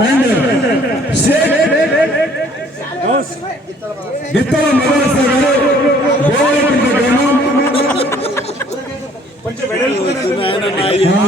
And Sheikh గిత్తల మదరస గారు గోవాలకుంట గ్రామం media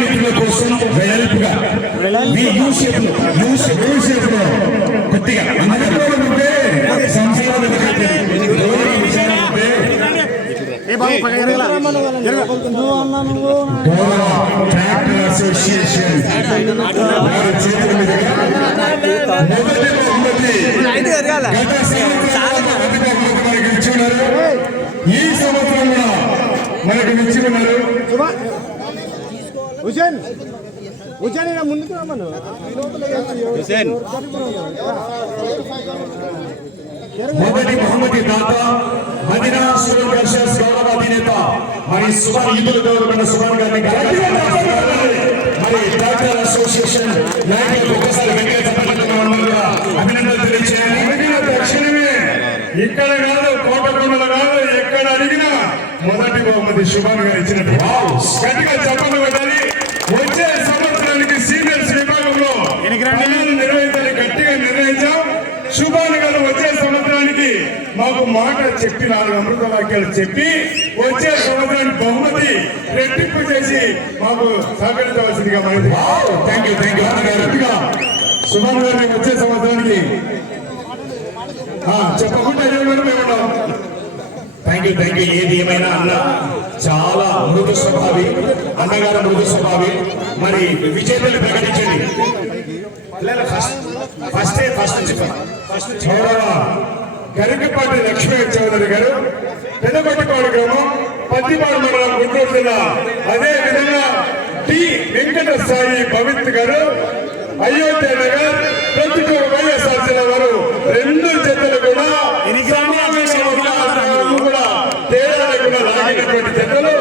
మిత్రుల కోసం వెడల్పుగా మీ యూ షేప్లో యూ షేప్ యూ షేప్లో కొద్దిగా అందులో ఉంటే సంశయాలు ట్రాక్టర్ అసోసియేషన్ వారి చేతుల మీదుగా మొదటి బహుమతి గత సంవత్సరం మొదటి బహుమతి మనకి ఇచ్చి ఉన్నారు. ఈ సంవత్సరం కూడా మనకు హుసేన్ హుసేన్ ఇలా ముందుకు రమ్మను. హుసేన్. మొదటి బహుమతి దాత మదినా సుగర్ బ్రషర్స్ గౌరవ అధినేత మరి సుమారు ఇద్దరు గౌరవ సుమారు గారిని. మరి డాక్టర్ అసోసియేషన్ నాయకులు ఒకసారి అభినందనలు తెలియజేయాలి ఇక్కడ కాదు కోటకొండలు కాదు ఎక్కడ అడిగినా మొదటి బహుమతి శుభాన్ గారు ఇచ్చినట్టు. గట్టిగా చెప్పండి పెట్టాలి వచ్చే సంవత్సరానికి సీనియర్స్ విభాగంలో పనులు నిర్వహించాలి గట్టిగా నిర్ణయించాం శుభాన్ గారు వచ్చే సంవత్సరానికి మాకు చెప్పి నాలుగు అమృత వాక్యాలు చెప్పి వచ్చే సంవత్సరానికి బహుమతి రెట్టింపు చేసి మాకు సహకరించవలసిందిగా మనది thank you thank you Subhan గారిని వచ్చే సంవత్సరానికి చెప్పకుండా మేము థ్యాంక్ యూ థ్యాంక్ యూ ఏది ఏమైనా అన్న చాలా మృదు స్వభావి అన్నగారు మృదు స్వభావి. మరి విజేతలు ప్రకటించండి. ఫస్ట్ ఫస్ట్ ఫస్ట్ ఫస్ట్ చౌరవ గరికపాటి లక్ష్మీ చౌదరి గారు పెద్దపట్టిపాడు గ్రామం పత్తిపాడు మండలం గుంటూరు జిల్లా. అదే విధంగా టి వెంకట సాయి భవిత్ గారు అయోధ్య నగర్ ప్రతికూల వైఎస్ఆర్ జిల్లా వారు. రెండు జతలు కూడా కూడా తేడా లేకుండా లాగినటువంటి జతలు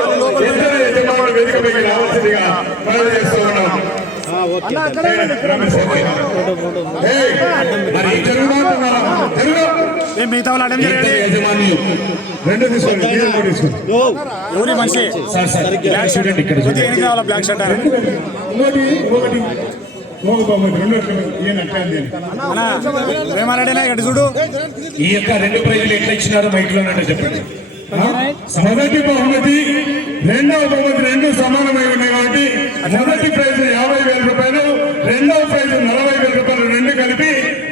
ఇద్దరు యజమానులు వేదికపైకి రావాల్సిందిగా మనం చేస్తూ ఉన్నాం రమేష్ ఓకే. ఏయ్, మరి జరుగుతున్నా జరుగు మిగతా వాళ్ళు ఎవరి మనిషి? కావాలా బ్లాక్ షర్ట్ చూడు. ఈ యొక్క రెండు ప్రైజులు ఎట్లా ఇచ్చినారో మైక్లో చెప్పండి? మొదటి బహుమతి రెండవ బహుమతి రెండు సమానమై ఉన్నాయి కాబట్టి మొదటి ప్రైజ్ యాభై వేల రూపాయలు రెండవ ప్రైజ్ నలభై వేల రూపాయలు రెండు కలిపి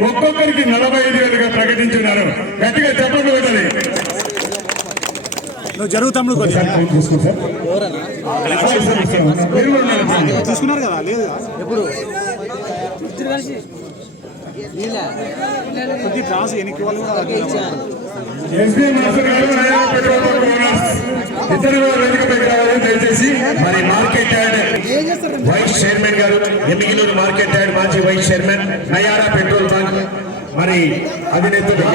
ఒక్కొక్కరికి నలభై ఐదు వేలుగా ప్రకటించున్నారు. గట్టిగా చెప్పండి పెట్టాలి నువ్వు జరుగు తమ్ముడు కొద్దిగా. తీసుకున్నారు కదా లేదు. ఎనికి వాళ్ళు కూడా ఎస్పీ మాస్టర్ గారు నయా పెట్రోల్ బంక్ ఓనర్స్ ఇద్దరు కూడా వేదికపైకి రావాలని దయచేసి మరి మార్కెట్ యార్డ్ వైస్ చైర్మన్ గారు ఎమ్మిగినూరు మార్కెట్ యార్డ్ మాజీ vice chairman Nayara petrol bunk. మరి అధినేతలు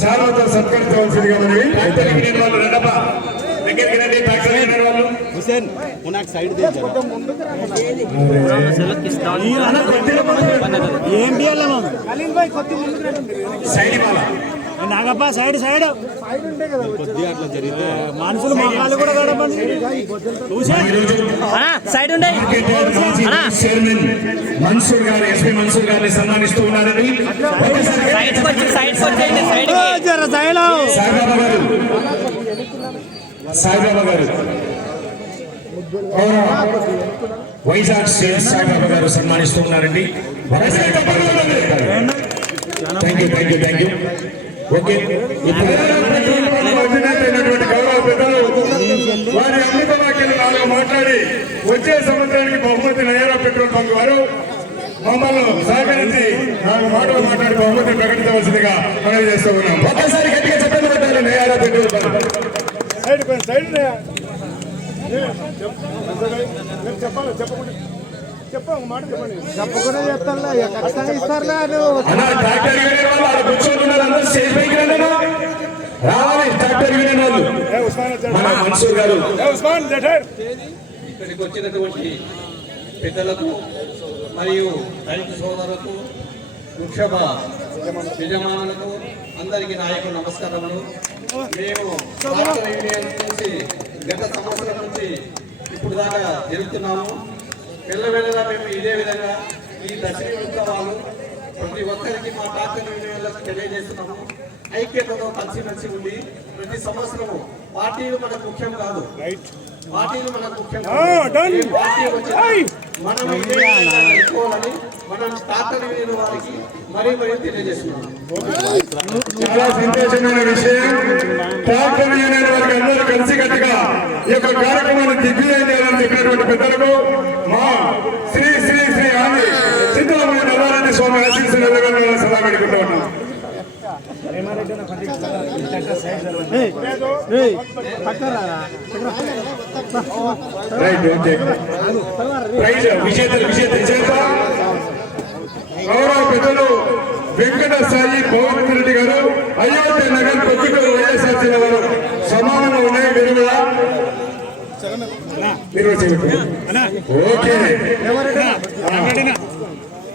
శాలతో సత్కరించవలసిందిగా మనవి ఇద్దరికి నేను వాళ్ళు రెండప్ప. దగ్గరికి రండి ట్యాక్సీ యూనియన్ వాళ్ళు హుసేన్ నాకు సైడ్ ఏం నాగప్ప సైడ్ సైడ్. కొద్దిగా అట్లా జరిగితే మనుషులు మొహాలు కూడా సైడ్ ఉండే. చైర్మన్ మన్సూర్ గారు ఎస్పీ మన్సూర్ గారిని సన్మానిస్తూ ఉన్నారని సైడ్ సైడ్ సాయిబాబా గారు. వైజాగ్ సేల్స్ సాయిబాబా గారు సన్మానిస్తూ ఉన్నారండి. Thank you thank you thank you okay. అధినేతైనటువంటి గౌరవ పెద్దలు వారి అమృత వాక్యాలు నాలుగు మాట్లాడి వచ్చే సంవత్సరానికి బహుమతి నయారా పెట్రోల్ బంక్ వారు మమ్మల్ని సహకరించి నాలుగు మాటలు మాట్లాడి బహుమతి ప్రకటించవలసిందిగా మనం చేస్తూ ఉన్నాం. ఒక్కసారి గట్టిగా చెప్పండి పెట్టాలి Nayara petrol bunk. Side side చెప్పాలి చెప్పకుండా చెప్తాను ఖచ్చితంగా. రావాలి ట్రాక్టర్ యూనియన్ వాళ్ళు. మన మన్సూర్ గారు. జఠర్ ఇక్కడికి వచ్చినటువంటి పెద్దలకు మరియు రైతు సోదరులకు వృక్షభ యజమానులకు అందరికీ నా యొక్క నమస్కారములు. మేము భారత యూనియన్ నుంచి గత సంవత్సరం నుంచి ఇప్పుడు దాకా జరుగుతున్నాము వెళ్ళగా మేము ఇదే విధంగా ఈ దశమి ఉత్సవాలు ప్రతి ఒక్కరికి మా డాక్టర్ తెలియజేస్తున్నాము. ఐక్యతతో కలిసిమెలిసి ఉండి ప్రతి సంవత్సరము పార్టీలు మనకు ముఖ్యం కాదు. పార్టీలు మనకు ముఖ్యం కాదు. ఏ పార్టీ వచ్చినా మనం ఇదే వారికి మరీ మరీ చాలా సంతోషమైన విషయం ట్రాక్టర్ యూనియన్ వారికి అందరూ కలిసి ఈ యొక్క కార్యక్రమాన్ని దిగ్విజయం చేయాలని చెప్పినటువంటి పెద్దలకు మా శ్రీ శ్రీ శ్రీ ఆంధ్ర చింతలమూరి నల్లారెడ్డి స్వామి ఆశీస్సులు ఎదుగుదల సలహా పెట్టుకుంటూ ఉన్నాం రైట్ ఓకే ప్రైజ్ విజేత విజేత విజేత గౌరవ పెద్దలు వెంకట సాయి భగవంత్ రెడ్డి గారు అయోధ్య నగర్ కొద్దిగూరు వైఎస్ఆర్సీ వారు సమానంగా ఉన్నాయి. మీరు. ఓకే.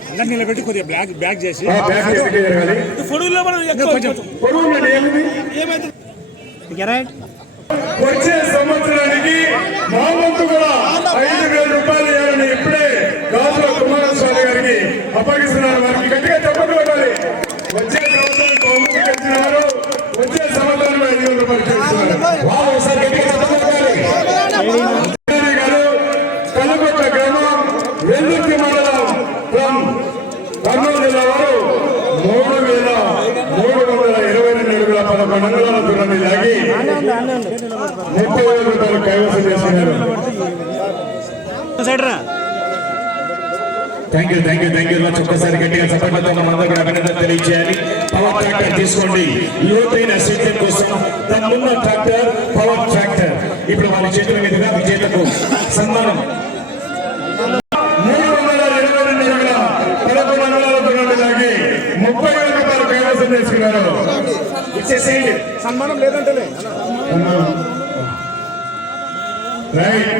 అందరు నిలబెట్టి కొద్దిగా బ్యాగ్ బ్యాగ్ చేసి. వచ్చే సంవత్సరానికి మా వంతు కూడా ఐదు వేల రూపాయలు ఇవ్వాలని ఇప్పుడే గాజుల కుమారస్వామి గారికి అప్పగిస్తున్నారు వారికి గట్టిగా చెప్పండి కొట్టాలి వచ్చే సంవత్సరం బహుమతి గెలిచిన వారు వచ్చే సంవత్సరం ఐదు వేల రూపాయలు వాళ్ళు ఒకసారి గట్టిగా చెప్పండి కొట్టాలి గారు గ్రామం వెల్లుర్తి మండలం ఫ్రమ్ కర్నూలు జిల్లా వారు మూడు వేల మూడు వందల ఇరవై రెండు అడుగుల పదకొండు అంగుళాల ముప్పై వేల రూపాయలు కైవసం చేసినారు. Thank you thank you thank you much ఒక్కసారి గట్టిగా చప్పట్లతో మనం కూడా అభినందన తెలియజేయాలి పవర్ ట్రాక్టర్ తీసుకోండి లోతైన సెట్టింగ్ కోసం తన్నున్న ట్రాక్టర్ పవర్ ట్రాక్టర్ ఇప్పుడు వాళ్ళ చేతుల మీదుగా విజేతకు సన్మానం. ముప్పై వేల రూపాయలు కైవసం చేసుకున్నారు. ఇచ్చేసేయండి సన్మానం లేదంటేనే రైట్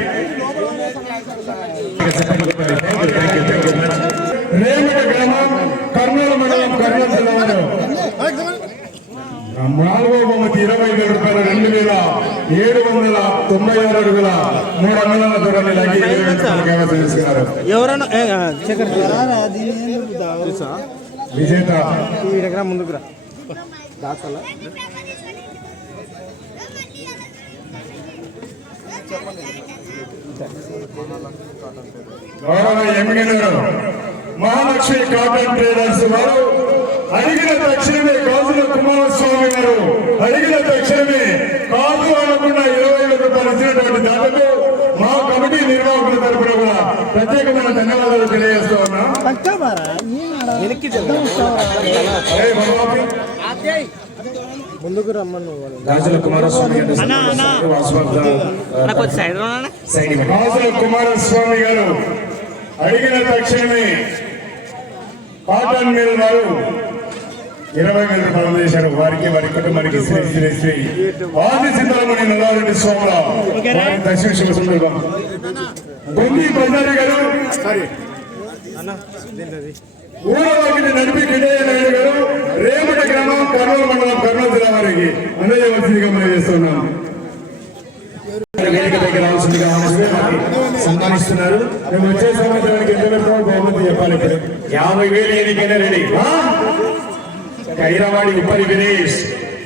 రేమిట గ్రామం కర్నూలు మండలం కర్నూలు జిల్లా వారు నాలుగో బొమ్మకి ఇరవై వేల రూపాయలు రెండు వేల ఏడు వందల తొంభై ఆరు అడుగుల మూడు అంగుళాల దూరాన్ని విజేత. ఈ దగ్గర ముందుకు రా. గౌరవ మహాలక్ష్మి కాటన్ ట్రేడర్స్ వారు అడిగిన తక్షణమే గాజుల కుమారస్వామి గారు అడిగిన తక్షణమే కాదు అనకుండా ఇరవై వేల రూపాయలు ఇచ్చినటువంటి దాతకు మా కమిటీ నిర్వాహకుల తరపున కూడా ప్రత్యేకమైన ధన్యవాదాలు తెలియజేస్తూ ఉన్నా. ముందుకు రమ్మను గాజుల కుమారస్వామి గారు రాజుల కుమారస్వామి గారు అడిగిన తక్షణమే కాటన్ మిల్ వారు ఇరవై వేల రూపాయలు చేశారు వారికి వారి కుటుంబానికి శ్రీ శ్రీ శ్రీ ఆది సిద్ధారమణి నల్లారెడ్డి స్వాముల దక్షిణ సందర్భం. బొమ్మి బజారి గారు. ఊరవాకిని నడిపి కిడయ్య నాయుడు గారు రేపటి గ్రామం కర్నూలు మండలం కర్నూలు జిల్లా వారికి అందజేయవలసిందిగా మనం చేస్తున్నాం. సన్మానిస్తున్నారు మేము వచ్చే సంవత్సరానికి ఎంత పెడతామో బహుమతి చెప్పాలి ఇప్పుడు. యాభై వేలు ఎన్నికైనా రెడీ? హైదరాబాద్ ఖైరావాడి ఉప్పరి వినేష్.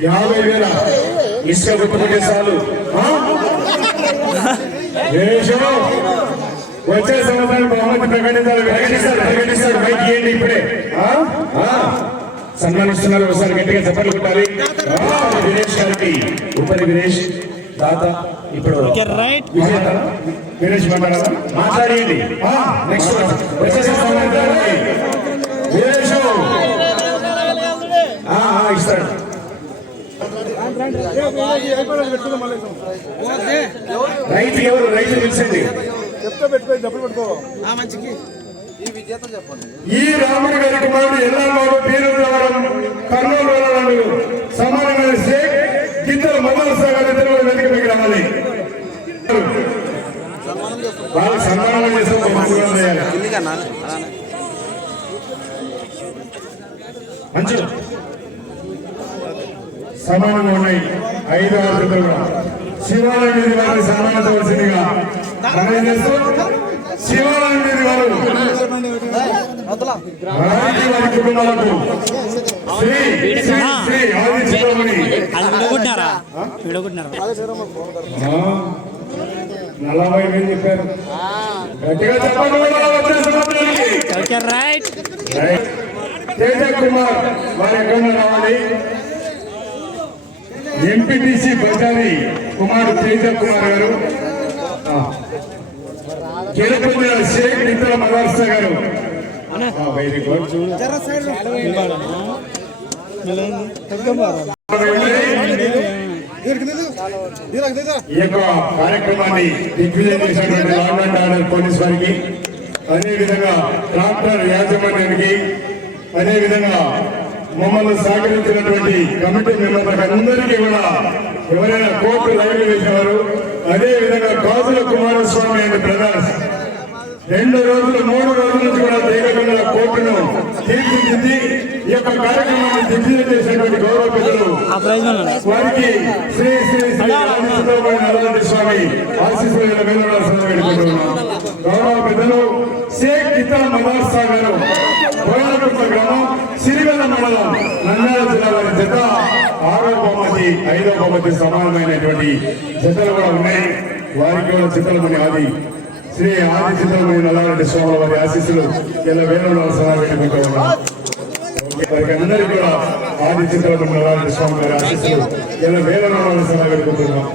యాభై వేల? ఇసుక గుర్తుకుంటే చాలు వచ్చే సంవత్సరం బహుమతి ప్రకటించాలి ప్రకటిస్తారు ప్రకటిస్తారు. బయటికి ఏంటి ఇప్పుడే? సన్మానిస్తున్నారు ఒకసారి గట్టిగా చెప్పలు కొట్టాలి. వినేష్ గారికి ఉప్పరి వినేష్ దాత ఇప్పుడు వినేష్ మాట్లాడండి. నెక్స్ట్ వచ్చేసి సంవత్సరానికి వినేష్ ఇస్తాడు. రైతు ఎవరు? రైతు పిలిచింది చెప్తే పెట్టుకో డబ్బులు పెట్టుకో. ఈ రాముడి గారి కుమారుడు ఎల్లాబాబు పేరు కర్నూలు సమానమైన షేక్ ఇద్దరు వెనక మీకు రావాలి. వాళ్ళు సన్మానం మంచు సమానంగా ఉన్నాయి. ఐదు ఆరు శివాలయం వారిని సన్మానించవలసిందిగా మనం ఏం విడగొట్టినారా విడగొట్టినారా నలభై వేలు చెప్పారు గట్టిగా చెప్పండి రైట్ తేజ కుమార్ వారి రావాలి ఎంపీటీసీ బజారి కుమార్ తేజ కుమార్ గారు గెలుపొందిన షేక్ మిత్ర మదర్స గారు. Very good. ఈ యొక్క కార్యక్రమాన్ని దిగ్విజయం చేసినటువంటి లా అండ్ ఆర్డర్ పోలీస్ వారికి అదేవిధంగా ట్రాక్టర్ యాజమాన్యానికి అదేవిధంగా మమ్మల్ని సహకరించినటువంటి కమిటీ మెంబర్లకు అందరికీ కూడా ఎవరైనా కోర్టు లైవ్ వేసేవారు అదే విధంగా గాజుల కుమారస్వామి అండ్ బ్రదర్స్ రెండు రోజులు మూడు రోజుల నుంచి కూడా దేవగంగల కోర్టును తీర్చిదిద్ది ఈ యొక్క కార్యక్రమాన్ని దిగ్విజయం చేసినటువంటి గౌరవ పెద్దలు. వారికి శ్రీ శ్రీ శ్రీ నల్లరెడ్డి స్వామి ఆశీస్సులు వేడుకుంటున్నాం గౌరవ పెద్దలు షేక్ ఇతర మదర్సా గారు కోయలకుంట గ్రామం సిరివెల్ల మండలం నంద్యాల జిల్లా వారి జత. ఆరో బహుమతి ఐదో బహుమతి సమానమైనటువంటి జతలు కూడా ఉన్నాయి. వారికి కూడా చిత్రమణి ఆది శ్రీ ఆది చిత్రమణి నల్లారెడ్డి స్వామి వారి ఆశీస్సులు ఇలా వేరే సలహా వేడుకుంటున్నాం వారికి అందరికీ కూడా ఆది చిత్రపతి నల్లారెడ్డి స్వామి గారి ఆశీస్సులు ఇలా వేల నాలుగు సలహా పెట్టుకుంటున్నాం